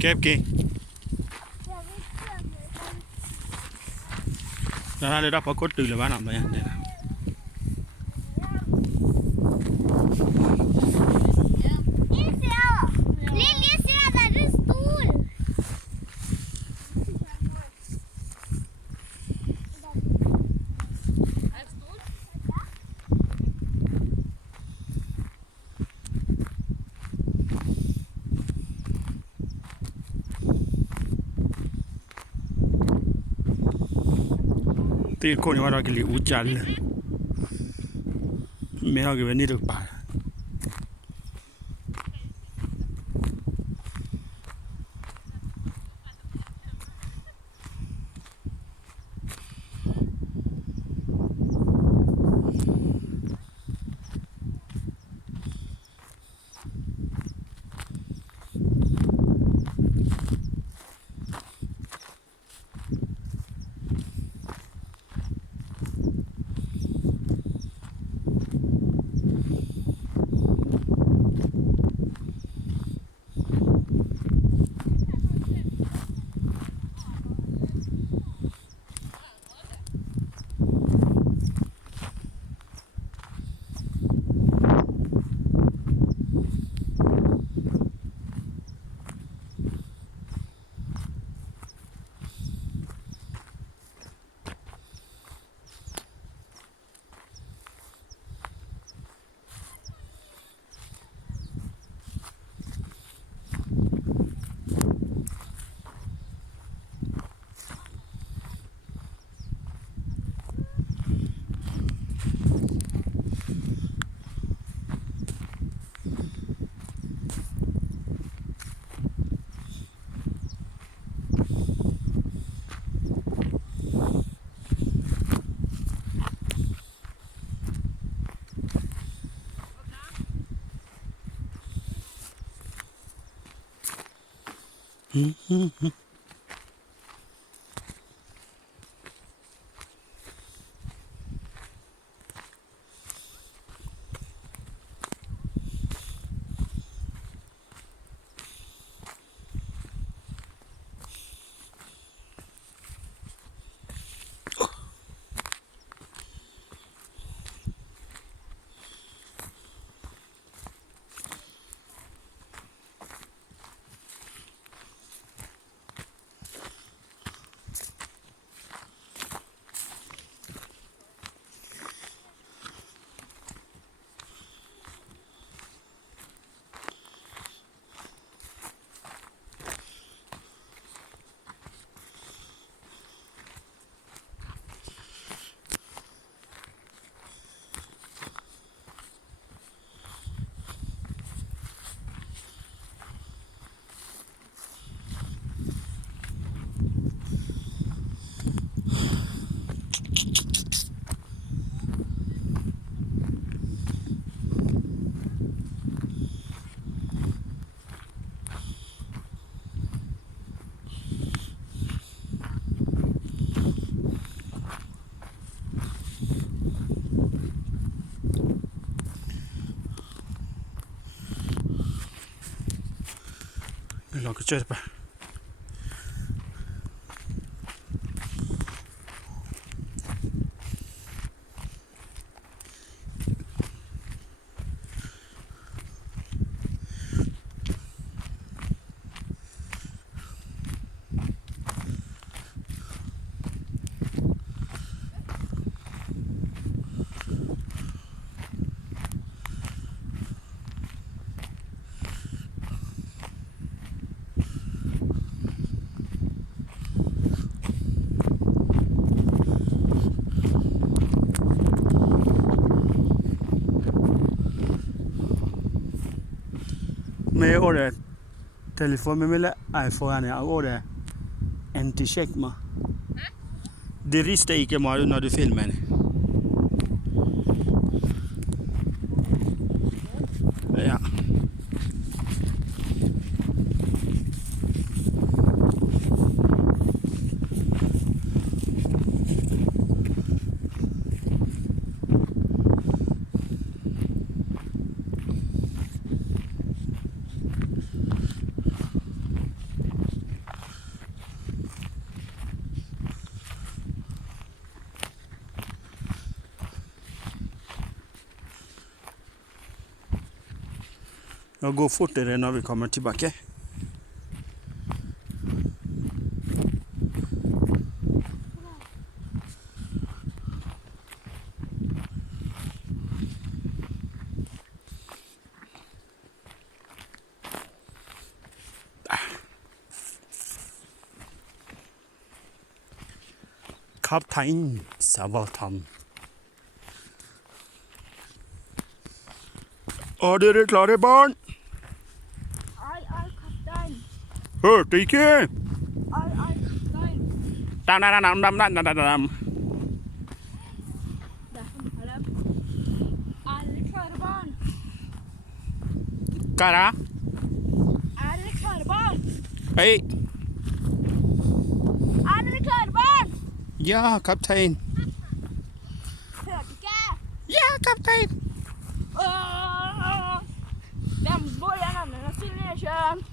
Kepki. Đó là đó có cốt từ là bán làm vậy. Lilja ser där är stor. Thì cô nhỏ đó cái liu chăn mèo cái bên đi được bà. Lo que cherpa. Med ordet telefon med mille iPhone er ordet anti-check ma. Det rister ikke ma når du filmer. Ja. Och gå fortare när vi kommer tillbaka. Kaptein Sabeltann. Er dere klare, barn? Ai, kaptein. Hørte ikke? Ai, kaptein. Dam, dam, dam, dam, dam, dam, dam. Er dere klare, barn? Kara? Er dere klare, barn? Hei. Er dere klare, barn? Ja, kaptein. Hørte ikke. Ja, kaptein. Hvem börjar nämligen till nedkörd?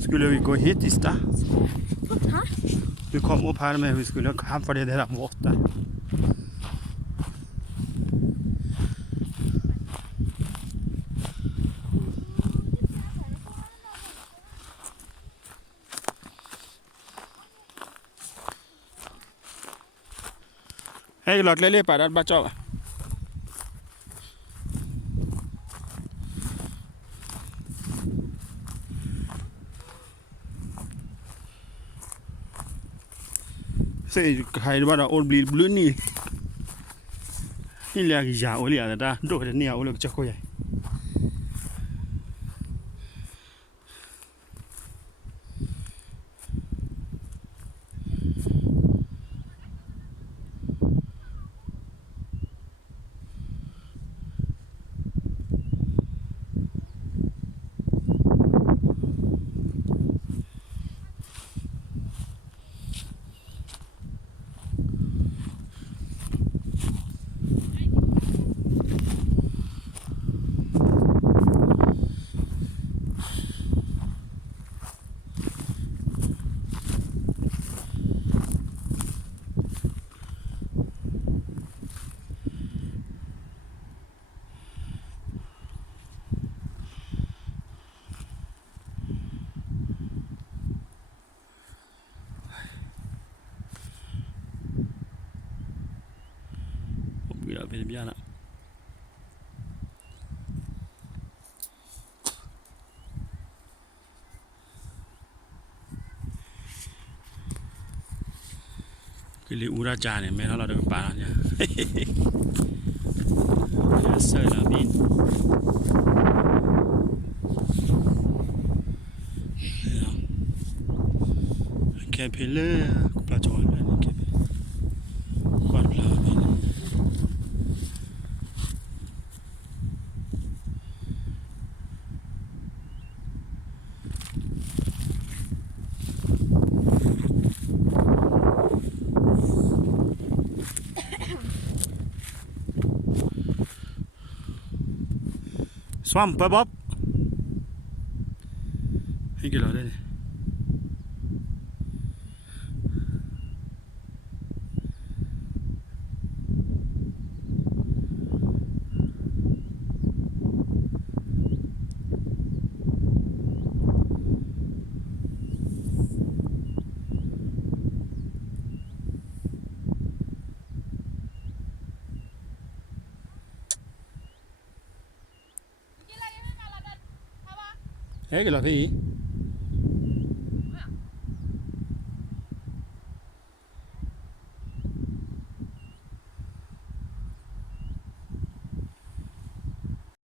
Skulle vi gå hit i stad? Hæ? Vi kom opp her, men vi skulle ha fordi det er våte. Hei, lagt litt på det, bare kjøp. Saya hai bara ol bli blue ni. Ni lagi ja oli ada dah. Do ni ya olok chako ya. Bila biar nak. Kili ura jane, merah lah dengan parahnya. Biasa lah bin. Kepala, pelajaran ni kepala. Kuat lah bin. Svampebob. Ikke la det. Ikke la det.